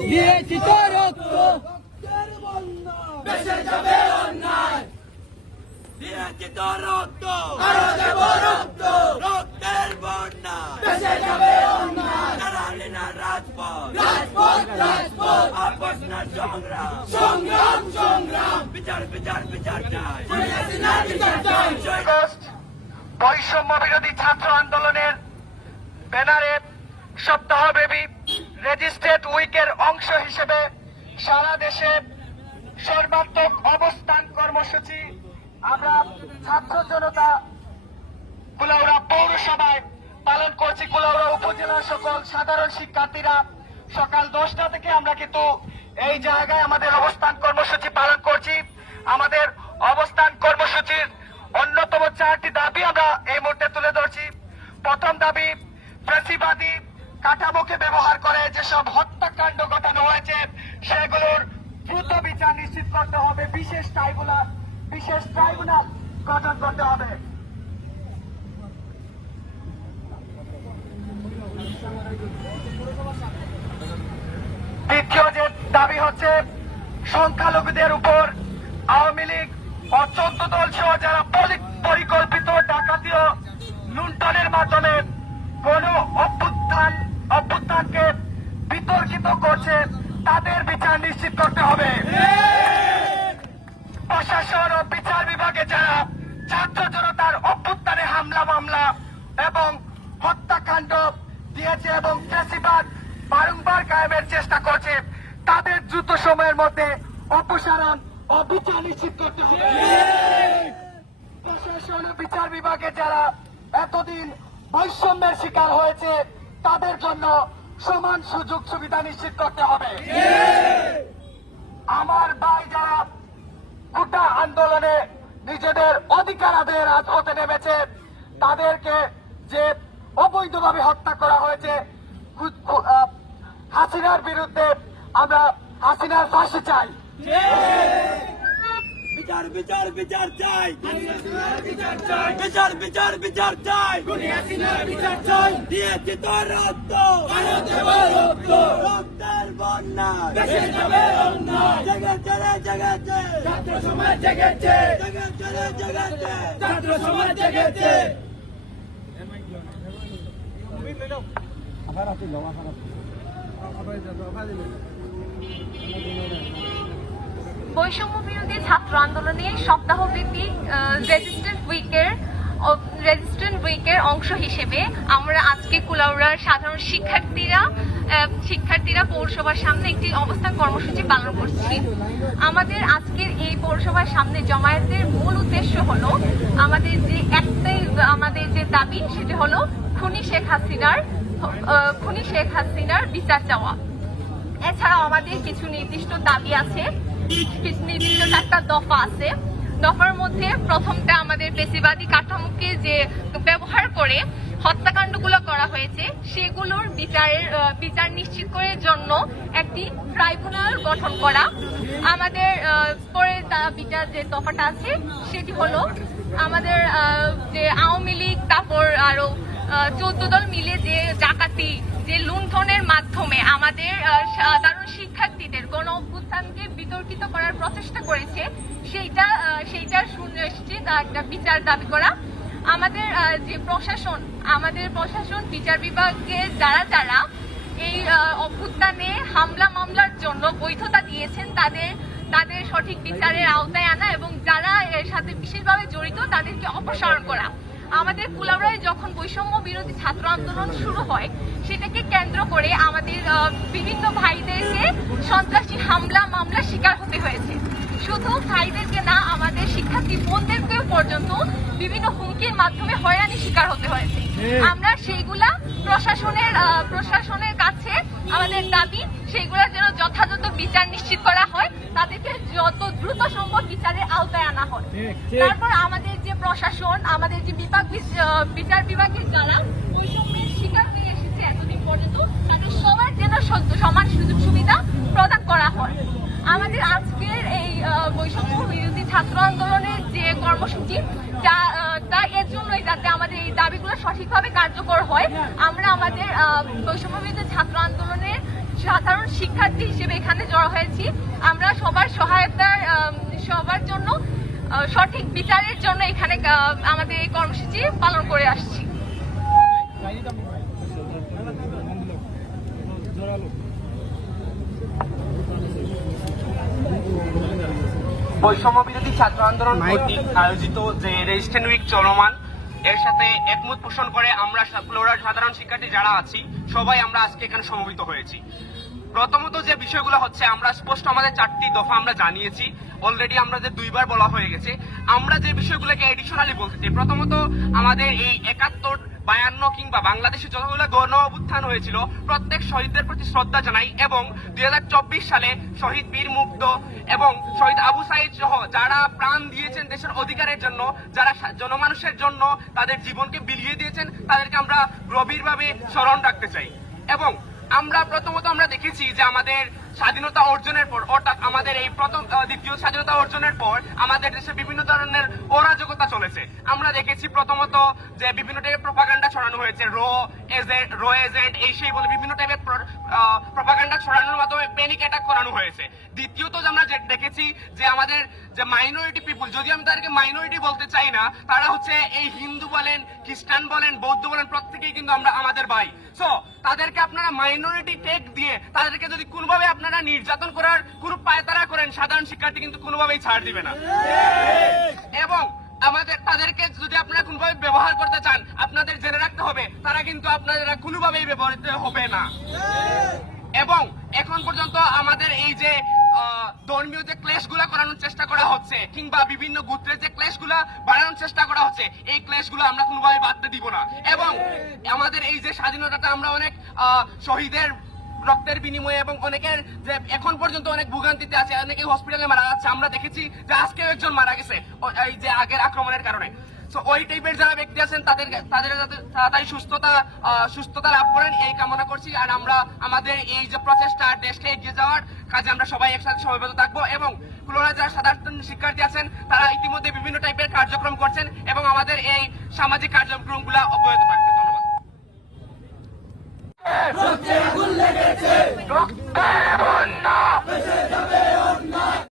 দিয়েছি তো রক্ত, বেঁচে যাবে অন্যায়। দিয়েছি তো রক্ত, আরো দেব রক্ত, রক্তের বন্যা, বেঁচে যাবে অন্যায়। দাঁড়ালে না রাজপথ, রাজপথ, রাজপথ, আপোষ না সংগ্রাম, সংগ্রাম, সংগ্রাম। বিচার, বিচার, বিচার চাই, বিচার চাই। বৈষম্য বিরোধী ছাত্র আন্দোলনের ব্যানারে সপ্তাহব্যাপী রেজিস্ট্রেড উইকের অংশ হিসেবে সারা দেশে সর্বাত্মক অবস্থান কর্মসূচি আমরা ছাত্র জনতা কুলাউড়া পৌরসভায় পালন করছি। কুলাউড়া উপজেলার সকল সাধারণ শিক্ষার্থীরা সকাল 10টা থেকে আমরা কিন্তু এই জায়গায় আমাদের অবস্থান কর্মসূচি পালন করছি। আমাদের অবস্থান কর্মসূচির অন্যতম 4টি দাবি আমরা এই মুহূর্তে তুলে ধরছি। প্রথম দাবি, ফ্যাসিবাদী কাঠামোকে ব্যবহার করে যেসব হত্যাকাণ্ড ঘটানো হয়েছে সেগুলোর দ্রুত বিচার নিশ্চিত করতে হবে। বিশেষ ট্রাইব্যুনাল গঠন করতে হবে। দ্বিতীয় যে দাবি হচ্ছে, সংখ্যালঘুদের উপর আওয়ামী লীগ ও 14 দল সহ যারা পরিকল্পিত ডাকাতি ও লুণ্ঠনের মাধ্যমে কোন অভ্যুত্থানকে বিতর্কিত করছে তাদের বিচার নিশ্চিত করতে হবে। প্রশাসন ও বিচার বিভাগে যারা ছাত্র জনতার অভ্যুত্থানে হামলা মামলা এবং হত্যাকাণ্ড দিয়েছে এবং ফ্যাসিবাদ বারংবার কায়েমের চেষ্টা করছে তাদের দ্রুত সময়ের মধ্যে অপসারণ ও বিচার নিশ্চিত করতে হবে। প্রশাসন ও বিচার বিভাগে যারা এতদিন বৈষম্যের শিকার হয়েছে তাদের জন্য সমান সুযোগ সুবিধা নিশ্চিত করতে হবে। আমার ভাই যারা গোটা আন্দোলনে নিজেদের অধিকার আদায়ে রাজপথে নেমেছে তাদেরকে যে অবৈধভাবে হত্যা করা হয়েছে, হাসিনার বিরুদ্ধে আমরা হাসিনার ফাঁসি চাই। বিচার, বিচার, বিচার চাই, বিচার, বিচার, বিচার চাই, বিচার চাই। দিয়েছি তো রক্ত, আরো দেব রক্ত, রক্তের বন্যা, বেঁচে যাবে অন্যায়। জেগেছে রে জেগেছে, ছাত্র সমাজ জেগেছে, জেগেছে রে জেগেছে, ছাত্র সমাজ জেগেছে। বৈষম্য বিরোধী ছাত্র আন্দোলনে সপ্তাহব্যাপী রেজিস্ট্রেন্ট উইকের অংশ হিসেবে আমরা আজকে কুলাউড়ার সাধারণ শিক্ষার্থীরা পৌরসভার সামনে একটি অবস্থান কর্মসূচি পালন করছি। আমাদের আজকের এই পৌরসভার সামনে জমায়েতের মূল উদ্দেশ্য হলো আমাদের যে দাবি সেটি হলো খুনি শেখ হাসিনার বিচার চাওয়া। এছাড়াও আমাদের কিছু নির্দিষ্ট দাবি আছে, নির্দিষ্ট 4টা দফা আছে। দফার মধ্যে প্রথমটা আমাদের ফ্যাসিবাদী কাঠামোকে যে ব্যবহার করে হত্যাকাণ্ডগুলো করা হয়েছে সেগুলোর বিচার নিশ্চিত করার জন্য একটি ট্রাইব্যুনাল গঠন করা। আমাদের পরের দাবিটা যে দফাটা আছে সেটি হলো আমাদের যে আওয়ামী লীগ তারপর আরো 14 দল মিলে যে ডাকাতি যে লুণ্ঠনের মাধ্যমে আমাদের সাধারণ শিক্ষার্থীদের গণ অভ্যুত্থানকে বিতর্কিত করার প্রচেষ্টা করেছে সেইটার সুনিশ্চিত একটা বিচার দাবি করা। আমাদের প্রশাসন বিচার বিভাগে যারা এই অভ্যুত্থানে হামলা মামলার জন্য বৈধতা দিয়েছেন তাদের সঠিক বিচারের আওতায় আনা এবং যারা এর সাথে বিশেষভাবে জড়িত তাদেরকে অপসারণ করা। আমাদের কুলাউড়ায় যখন বৈষম্য বিরোধী ছাত্র আন্দোলন শুরু হয় সেটাকে কেন্দ্র করে আমাদের বিভিন্ন ভাইদেরকে সন্ত্রাসী হামলা মামলা শিকার হতে হয়েছে। শুধু ভাইদেরকে না, আমাদের শিক্ষার্থী বোনদেরকেও পর্যন্ত বিভিন্ন হুমকির মাধ্যমে হয়রানি শিকার হতে হয়েছে। আমরা সেইগুলা প্রশাসনের কাছে আমাদের দাবি সেইগুলোর জন্য যথাযথ বিচার নিশ্চিত করা হয়, তাদেরকে যত দ্রুত সম্ভব বিচারের আওতায় আনা হয়। তারপর আমাদের যে প্রশাসন, আমাদের যে বিচার বিভাগের যারা বৈষম্যের শিকার হয়ে এসেছে এতদিন পর্যন্ত, তাদের সবার যেন সমান সুযোগ সুবিধা প্রদান করা হয়। আমাদের আজকের এই ছাত্র আন্দোলনের যে কর্মসূচি তা এর জন্যই, যাতে আমাদের এই দাবিগুলো সঠিকভাবে কার্যকর হয়। আমরা আমাদের বৈষম্যবিরোধী ছাত্র আন্দোলনের সাধারণ শিক্ষার্থী হিসেবে এখানে জড়ো হয়েছি। আমরা সবার সহায়তার, সবার জন্য সঠিক বিচারের জন্য এখানে আমাদের এই কর্মসূচি পালন করে আসছি। বৈষম্য বিরোধী ছাত্র আন্দোলন কর্তৃক আয়োজিত যে রেজিস্ট্রেশন উইক চলমান, এর সাথে একমত পোষণ করে আমরা ফ্লোরার সাধারণ শিক্ষার্থী যারা আছি সবাই আমরা আজকে এখানে সমবেত হয়েছি। প্রথমত যে বিষয়গুলো হচ্ছে, আমরা স্পষ্ট আমাদের 4টি দফা আমরা জানিয়েছি, অলরেডি আমাদের 2বার বলা হয়ে গেছে। আমরা যে বিষয়গুলোকে এডিশনালি বলতে চাই, প্রথমত আমাদের এই 71, 52 কিংবা বাংলাদেশে যতগুলো গণ অভ্যুত্থান হয়েছিল প্রত্যেক শহীদদের প্রতি শ্রদ্ধা জানাই, এবং 2024 সালে শহীদ বীর মুগ্ধ এবং শহীদ আবু সাইদ সহ যারা প্রাণ দিয়েছেন দেশের অধিকারের জন্য, যারা জনমানুষের জন্য তাদের জীবনকে বিলিয়ে দিয়েছেন, তাদেরকে আমরা গভীরভাবে স্মরণ রাখতে চাই। এবং আমরা প্রথমত আমরা দেখেছি যে আমাদের স্বাধীনতা অর্জনের পর, অর্থাৎ আমাদের এই দ্বিতীয় স্বাধীনতা অর্জনের পর আমাদের দেশে বিভিন্ন ধরনের অরাজকতা চলেছে। আমরা দেখেছি প্রথমত যে বিভিন্ন টাইপের প্রপাগান্ডা ছড়ানো হয়েছে, র এজেন্ট এই সেই বলে বিভিন্ন টাইপের প্রপাগান্ডা ছড়ানোর মাধ্যমে প্যানিক অ্যাটাক করানো হয়েছে। দ্বিতীয়ত আমরা দেখেছি যে আমাদের যে মাইনরিটি পিপুল, যদি আমি তাদেরকে মাইনরিটি বলতে চাই না, তারা হচ্ছে এই হিন্দু বলেন, খ্রিস্টান বলেন, বৌদ্ধ বলেন, প্রত্যেকেই কিন্তু আমরা আমাদের ভাই। সো তাদেরকে আপনারা মাইনরিটি ট্যাগ দিয়ে তাদেরকে যদি কোনোভাবে আপনারা নির্যাতন করার কোনো পায়তারা করেন, সাধারণ শিক্ষার্থী কিন্তু কোনোভাবেই ছাড় দিবে না। এবং তাদেরকে যদি আপনারা কোনোভাবে ব্যবহার করতে চান, আপনাদের জেনে রাখতে হবে তারা কিন্তু আপনারা কোনোভাবেই ব্যবহৃত হবে না। এবং এখন পর্যন্ত আমাদের এই যে ধর্মীয় যে ক্লেশগুলা করানোর চেষ্টা করা হচ্ছে, কিংবা বিভিন্ন গোত্রের যে ক্লেশগুলা বাড়ানোর চেষ্টা করা হচ্ছে, এই ক্লেশগুলো আমরা কোনোভাবে বাড়তে দিব না। এবং আমাদের এই যে স্বাধীনতাটা আমরা অনেক শহীদের রক্তের বিনিময়ে এবং অনেকের যে এখন পর্যন্ত অনেক ভোগান্তিতে আছে, অনেকে হসপিটালে মারা যাচ্ছে। আমরা দেখেছি যে আজকেও একজন মারা গেছে এই যে আগের আক্রমণের কারণে। ওই টাইপের যারা ব্যক্তি আছেন তাদের তাড়াতাড়ি সুস্থতা লাভ করেন এই কামনা করছি। আর আমরা আমাদের এই যে প্রচেষ্টা দেশকে এগিয়ে যাওয়ার কাজে আমরা সবাই একসাথে সমবেত থাকবো। এবং ফ্লোরা যারা সাধারণ শিক্ষার্থী আছেন তারা ইতিমধ্যে বিভিন্ন টাইপের কার্যক্রম করছেন এবং আমাদের এই সামাজিক কার্যক্রমগুলো অব্যাহত থাকবে। ধন্যবাদ।